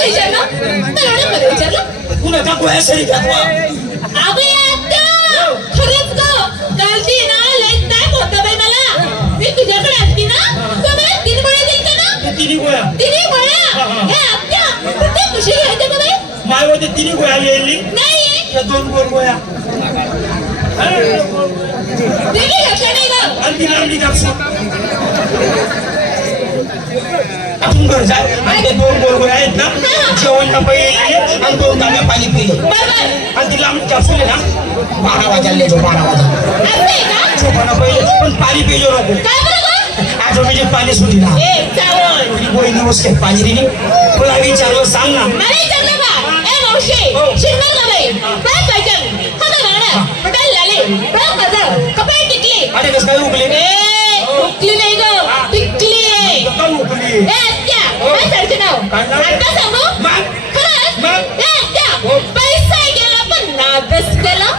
मला विचारलं? तर मला विचारलं? पुन्हा का गोळ्या सरी घातवा अबे आत्या! खरंच ग कालची ना लई टाइम होता बाई मला. मी तुझ्याकडे असती ना तर मला तीन गोळ्या द्यायच्या ना? तिन्ही गोळ्या. तिन्ही गोळ्या? हा. आत्या ते कशी घ्यायचे का बाई? माय होते तिन्ही गोळ्या लिहिली. नाही. दोन गोल गोळ्या. तिन्ही नाही ग. आणि आपण घर जाय आणि ते दोन गोरगोरे आहेत ना जेवण पहिले आले आणि दोन तांब्या पाणी पिले आणि तिला आम्ही कॅप्सूल ना बारा वाजायला जो बारा वाजा पण पाणी पिजो नको आज म्हणजे पाणी सुटला बोई नमस्कार पाणी दिली तुला विचारलं सांग ना अरे कस काय उकले उकली नाही ग आत्ता उठली पैसा गेला पण नागस केला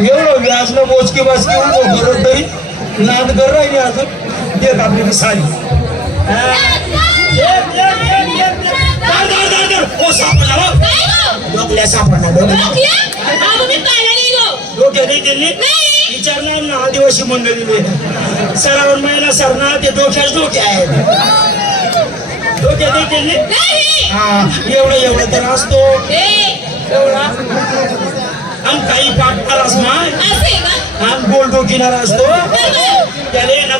एवढं व्याजनं मोजकी बाजकी उभं करत तरी नाद कर राहिली अजून देत आपली ती साडी सापडला डोकल्या सापडला डोक्या नाही गेली विचारणार ना आदिवासी मंडळीने सरावर महिला सरणार ते डोक्याच डोके आहेत. डोक्या डोके हा एवढं एवढं तर असतो. एवढा. आम काही पाठ आलास माय आम गोल डोकिनारा असतो. त्याला ना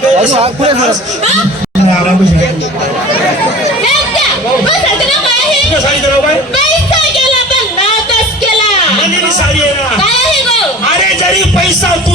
साडी आहे ना. अरे जरी पै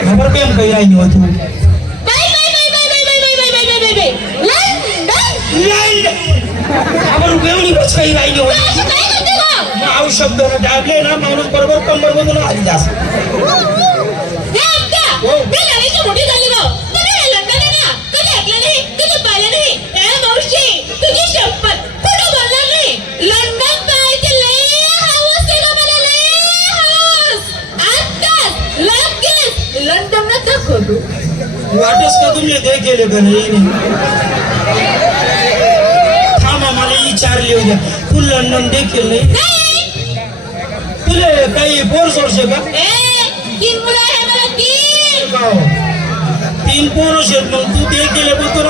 ખબર કેમ કહી રહ્યો છું ખબર કેમ ની બસ કહી રહ્યો માવ શબ્દ ન જાગે ના માણસ બરોબર કમર બધું હાલી જશે ઓ दाखवतो. वाटच का तुम्ही ते केले का नाही थांबा मला विचारले होते तू लंडन देखील नाही. तुला काही पोर सोडशे का तीन हो? तीन पोरं शेत मग तू ते केले पण तुला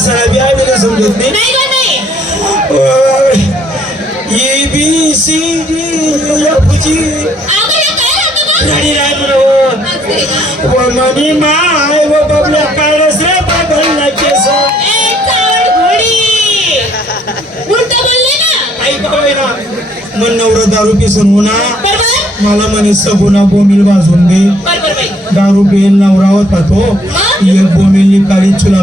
असावी आम्ही का समजत नाही. A B C D F G मनी माय व बबल्या मन नवरा दारू पिसून होणार मला म्हणे सगुना बोमिल भाजून दे. दारू बेल नवरावत पाहतो एक बोमिल निकाली चुला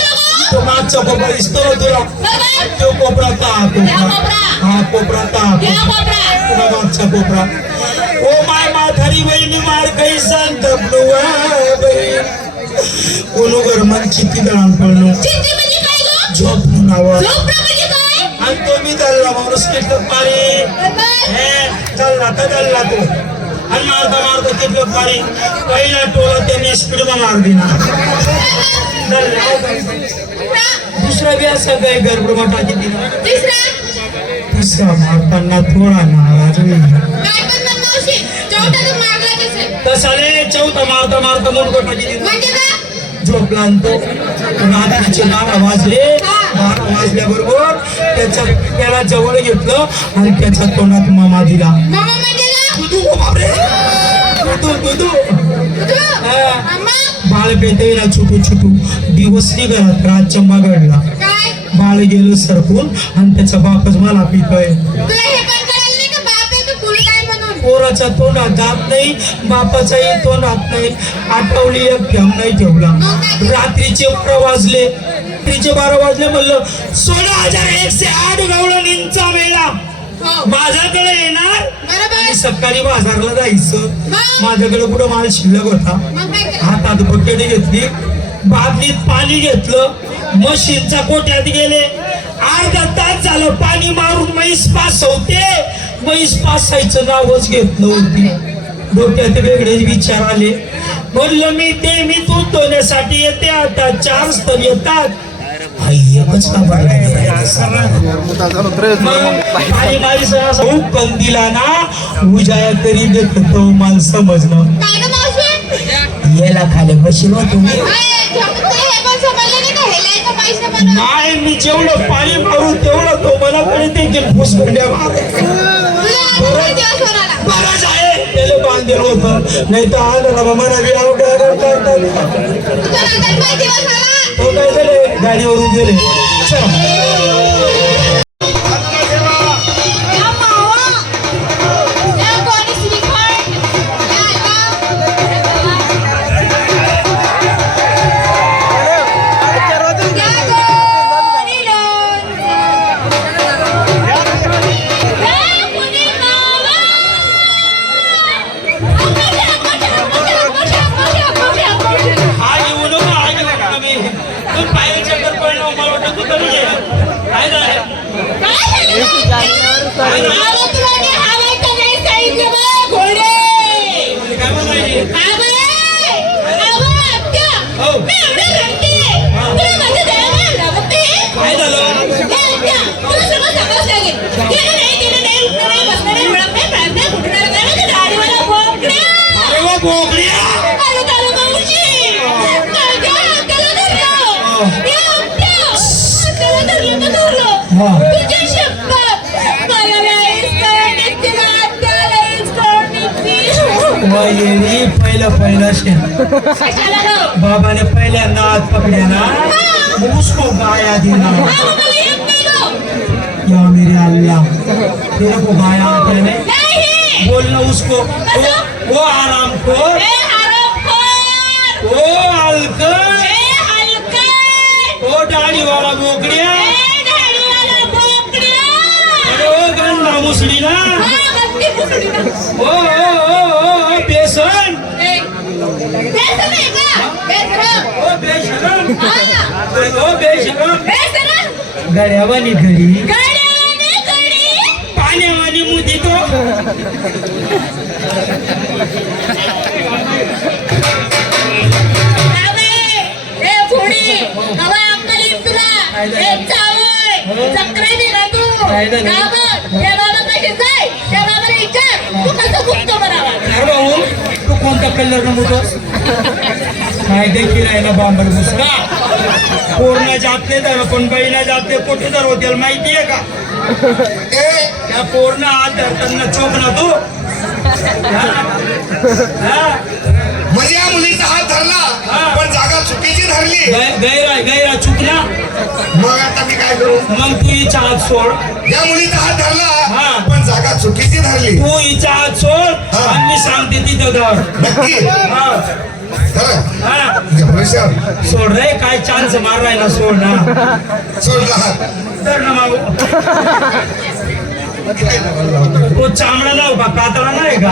तो मागचा कोपरा तुला बघा. तो कोपरा का हा कोपरा. तुला मागचा कोपरा ओ माय माथारी बहिणी मार काही सांगत कोणो घर मन किती दळण पडलो म्हणजे? झोप नावा म्हणजे? आणि तो मी चालला माणूस बरं. हे चालला तर चालला तो आणि मारता मारता किटलं पारी पहिला टोला त्याने स्पीड मार दिला. दुसरा. बी असा काय गर्भमठाची दिला. तिसरा. तिसरा मारताना थोडा नाराज मावशी, चौथा मारता मारता मुनगटाची दिला. म्हणजे का? झोपला तो. रात्रीचे बारा वाजले बारा वाजल्याबरोबर त्याच्या त्याला जवळ घेतलं आणि त्याच्या तोंडात मामा दिला. ओ बापरे तू? हा. बाळ पेटविला छुटू छुटू दिवस निघाला रात चंबा घडला? बाळ गेलं सरकून आणि त्याचा बापच मला पितोय तुला पण कळलं नाही का बाप आहे तर तुला काय म्हणून? पोराचा तोंडात जात नाही बापाचाही तोंडात नाही आठवली एक ठेम नाही ठेवला रात्रीचे बारा वाजले रात्रीचे बारा वाजले म्हणलं सोळा हजार एकशे आठ गावलं माझ्याकडे येणार सकाळी बाजारला जायचं? माझ्याकडे कुठं माल शिल्लक होता? हातात बकेट घेतली बादलीत पाणी घेतलं मशीनच्या कोट्यात गेले. अर्धा तास झालं पाणी मारून म्हैस पास होते. म्हैस पासायचं नावच घेत नव्हती. डोक्यात वेगळेच विचार आले. म्हणलं मी ते मी धुण्यासाठी येते. आता चार स्तर येतात. आई एकच का मग आई माझी खूप कम दिला ना उजाया तरी देत तो माल समजलं काय गं मावशी? याला खाली बशील तुम्ही नाही, का? मी जेवढं पाणी मारू तेवढं तो मला कडे देखील फुसकंड्या? बरंच आहे त्याला बांधेल होतं नाही तर आलं ना मला बी अवघड तो काय झाले गाडीवरून गेले. चला. घोडे. वायरी पहिला पहिला गं? बाबाने पहिल्यांदा हात पकड्या ना उसको गाया देना नाही गं. या मेरे अल्लाह तेरे को गाया आता है नाही. बोल ना उसको वो, वो आराम को हे वो अलकर वो दाढ़ी वाला बोकड़िया। हे अरे वो गंदा मुसलीना हा, ना. ओ ओ ओ। गड्यावानी गडी. पाण्यावानी मुदी तो तू. कोणता कलर नमुतोस काय देखील राहिला बांबर मुसका पोरना जाते तर पण बहिणा जाते कुठे तर होतील माहितीये का? त्या पोरना आत धरताना चोप ना तू? म्हणजे या मुलीचा हात धरला पण जागा चुकीची धरली. गैरा गैरा चुकला. मग आता मी काय करू? मग तू हिचा हात सोड. या मुलीचा हात. धरला पण जागा चुकीची धरली. तू हिच्या हात सोड. आणि मी सांगते नक्की. हा. हा सोड रे काय चान्स माराय ना सोड ना. तर ना. माऊ तो चामडा लाव का? कातळा नाही का?